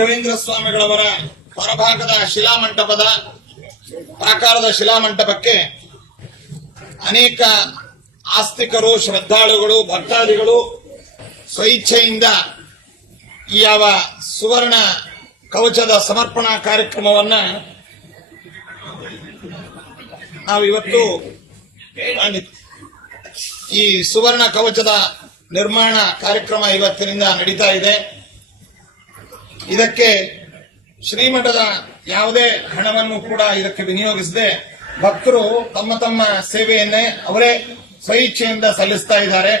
ಸ್ವಾಮಿಗಳವರ ಹೊರಭಾಗದ ಶಿಲಾಮಂಟಪದ ಪ್ರಾಕಾರದ ಶಿಲಾಮಂಟಪಕ್ಕೆ ಅನೇಕ ಆಸ್ತಿಕರು, ಶ್ರದ್ಧಾಳುಗಳು, ಭಕ್ತಾದಿಗಳು ಸ್ವಇಚ್ಛೆಯಿಂದ ಈ ಯಾವ ಸುವರ್ಣ ಕವಚದ ಸಮರ್ಪಣಾ ಕಾರ್ಯಕ್ರಮವನ್ನ ನಾವು ಇವತ್ತು ಈ ಸುವರ್ಣ ಕವಚದ ನಿರ್ಮಾಣ ಕಾರ್ಯಕ್ರಮ ಇವತ್ತಿನಿಂದ ನಡೀತಾ ಇದೆ. ಇದಕ್ಕೆ ಶ್ರೀಮಠದ ಯಾವುದೇ ಹಣವನ್ನು ಕೂಡ ಇದಕ್ಕೆ ವಿನಿಯೋಗಿಸದೆ ಭಕ್ತರು ತಮ್ಮ ತಮ್ಮ ಸೇವೆಯನ್ನೇ ಅವರೇ ಸ್ವಇಚ್ಛೆಯಿಂದ ಸಲ್ಲಿಸ್ತಾ ಇದ್ದಾರೆ.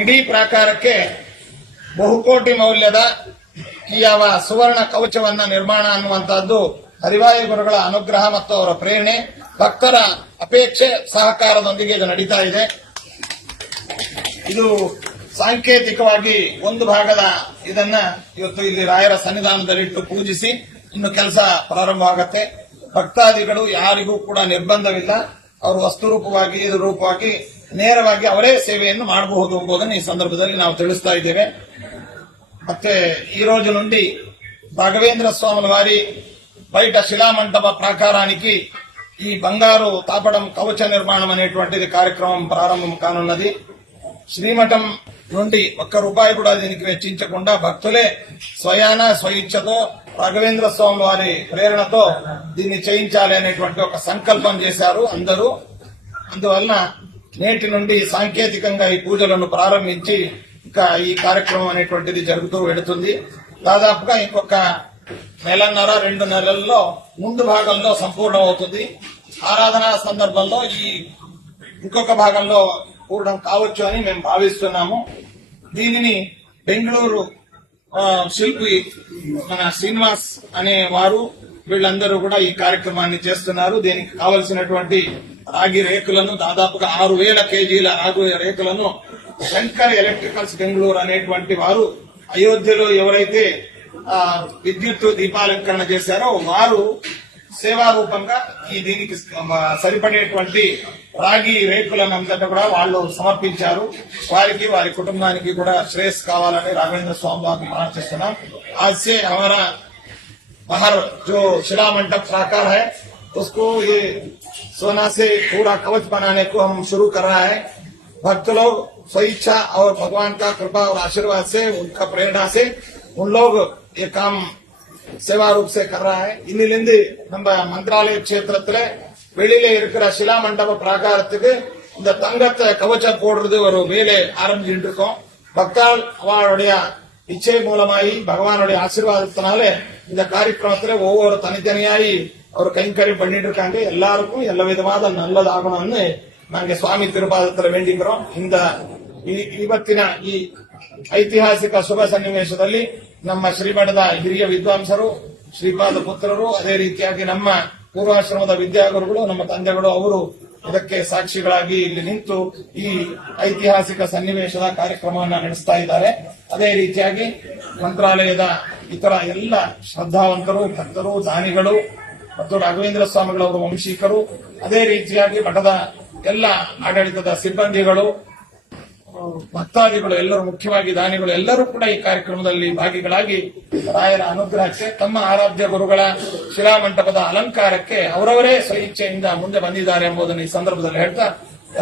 ಇಡೀ ಪ್ರಾಕಾರಕ್ಕೆ ಬಹುಕೋಟಿ ಮೌಲ್ಯದ ಈ ಯಾವ ಸುವರ್ಣ ಕವಚವನ್ನ ನಿರ್ಮಾಣ ಅನ್ನುವಂತಹದ್ದು ಹರಿವಾಯು ಗುರುಗಳ ಅನುಗ್ರಹ ಮತ್ತು ಅವರ ಪ್ರೇರಣೆ, ಭಕ್ತರ ಅಪೇಕ್ಷೆ ಸಹಕಾರದೊಂದಿಗೆ ಇದು ನಡೀತಾ ಇದೆ. ಇದು ಸಾಂಕೇತಿಕವಾಗಿ ಒಂದು ಭಾಗದ ಇದನ್ನ ಇವತ್ತು ಇಲ್ಲಿ ರಾಯರ ಸನ್ನಿಧಾನದಲ್ಲಿಟ್ಟು ಪೂಜಿಸಿ ಇನ್ನು ಕೆಲಸ ಪ್ರಾರಂಭವಾಗತ್ತೆ ಭಕ್ತಾದಿಗಳು ಯಾರಿಗೂ ಕೂಡ ನಿರ್ಬಂಧವಿಲ್ಲ ಅವರು ವಸ್ತು ರೂಪವಾಗಿ ಇದು ರೂಪವಾಗಿ ನೇರವಾಗಿ ಅವರೇ ಸೇವೆಯನ್ನು ಮಾಡಬಹುದು ಎಂಬುದನ್ನು ಈ ಸಂದರ್ಭದಲ್ಲಿ ನಾವು ತಿಳಿಸ್ತಾ ಇದ್ದೇವೆ ಮತ್ತೆ ఈ రోజు నుండి రాఘవేంద్ర స్వాముల వారి బయట శిలామంటప ప్రాకారానికి ఈ బంగారు తాపడం కవచ నిర్మాణం అనేటువంటిది కార్యక్రమం ప్రారంభం కానున్నది శ్రీమఠం నుండి ఒక్క రూపాయి కూడా దీనికి వెచ్చించకుండా భక్తులే స్వయాన స్వయిచ్ఛతో రాఘవేంద్ర స్వామి వారి ప్రేరణతో దీన్ని చేయించాలి అనేటువంటి ఒక సంకల్పం చేశారు అందరూ. అందువలన నేటి నుండి సాంకేతికంగా ఈ పూజలను ప్రారంభించి ఇంకా ఈ కార్యక్రమం అనేటువంటిది జరుగుతూ వెడుతుంది దాదాపుగా ఇంకొక నెలన్నర రెండు నెలల్లో ముందు భాగంలో సంపూర్ణం అవుతుంది ఆరాధన సందర్భంలో ఈ ఇంకొక భాగంలో కూడడం కావచ్చు అని మేము భావిస్తున్నాము. దీనిని బెంగళూరు శిల్పి మన శ్రీనివాస్ అనే వారు వీళ్ళందరూ కూడా ఈ కార్యక్రమాన్ని చేస్తున్నారు. దీనికి కావలసినటువంటి రాగి రేకులను దాదాపుగా ఆరు వేల కేజీల రాగు రేకులను శంకర్ ఎలక్ట్రికల్స్ బెంగళూరు అనేటువంటి వారు అయోధ్యలో ఎవరైతే విద్యుత్ దీపాలంకరణ చేశారో వారు సేవా రూపంగా ఈ దీనికి సరిపడేటువంటి రాగి రేకులను అంతటా కూడా వాళ్ళు సమర్పించారు వారికి వారి కుటుంబానికి కూడా శ్రేయస్ కావాలని రాఘవేంద్ర స్వామి వారిని ప్రార్థిస్తున్నాం ఆజ్సే హమారా बाहर जो शिला मंडप साकार है उसको ये सोना से पूरा कवच बनाने को हम शुरू कर रहा है भक्त लोग स्वेच्छा और भगवान का कृपा और आशीर्वाद से उनका प्रेरणा से उन लोग ये काम சேவா रूप से இன்னிலிருந்து நம்ம மந்திராலய கஷேத்திரத்துல வெளியில இருக்கிற சிலா மண்டப பிராகாரத்துக்கு இந்த தங்கத்தை கவச்சம் போடுறது ஒரு வேலை ஆரம்பிச்சுட்டு இருக்கோம் பக்தால் அவளுடைய இச்சை மூலமாயி பகவானுடைய ஆசீர்வாதத்தினால இந்த காரியக்கிரமத்துல ஒவ்வொரு தனித்தனியாய் அவர் கைங்கரியம் பண்ணிட்டு இருக்காங்க எல்லாருக்கும் எல்லா விதமான நல்லதாகணும்னு நாங்க சுவாமி திருபாதத்துல வேண்டிக்கிறோம். இந்த ಇವತ್ತಿನ ಈ ಐತಿಹಾಸಿಕ சன்னிவேசத்தில் ನಮ್ಮ ಶ್ರೀಮಠದ ಹಿರಿಯ ವಿದ್ವಾಂಸರು, ಶ್ರೀಪಾದ ಪುತ್ರರು, ಅದೇ ರೀತಿಯಾಗಿ ನಮ್ಮ ಪೂರ್ವಾಶ್ರಮದ ವಿದ್ಯಾಗುರುಗಳು, ನಮ್ಮ ತಂದೆಗಳು, ಅವರು ಇದಕ್ಕೆ ಸಾಕ್ಷಿಗಳಾಗಿ ಇಲ್ಲಿ ನಿಂತು ಈ ಐತಿಹಾಸಿಕ ಸನ್ನಿವೇಶದ ಕಾರ್ಯಕ್ರಮವನ್ನು ನಡೆಸ್ತಾ ಇದ್ದಾರೆ. ಅದೇ ರೀತಿಯಾಗಿ ಮಂತ್ರಾಲಯದ ಇತರ ಎಲ್ಲ ಶ್ರದ್ಧಾವಂತರು, ಭಕ್ತರು, ದಾನಿಗಳು ಮತ್ತು ರಾಘವೇಂದ್ರ ಸ್ವಾಮಿಗಳವರು ವಂಶೀಕರು, ಅದೇ ರೀತಿಯಾಗಿ ಮಠದ ಎಲ್ಲ ಆಡಳಿತದ ಸಿಬ್ಬಂದಿಗಳು ಭಕ್ತಾದಿಗಳು ಎಲ್ಲರೂ, ಮುಖ್ಯವಾಗಿ ದಾನಿಗಳು ಎಲ್ಲರೂ ಕೂಡ ಈ ಕಾರ್ಯಕ್ರಮದಲ್ಲಿ ಭಾಗಿಗಳಾಗಿ ರಾಯರ ಅನುಗ್ರಹಕ್ಕೆ, ತಮ್ಮ ಆರಾಧ್ಯ ಗುರುಗಳ ಶಿಲಾಮಂಟಪದ ಅಲಂಕಾರಕ್ಕೆ ಅವರವರೇ ಸ್ವಇಚ್ಛೆಯಿಂದ ಮುಂದೆ ಬಂದಿದ್ದಾರೆ ಎಂಬುದನ್ನು ಈ ಸಂದರ್ಭದಲ್ಲಿ ಹೇಳ್ತಾ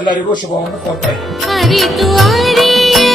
ಎಲ್ಲರಿಗೂ ಶುಭವನ್ನು ಕೋರ್ತಾ ಇದ್ದೀನಿ.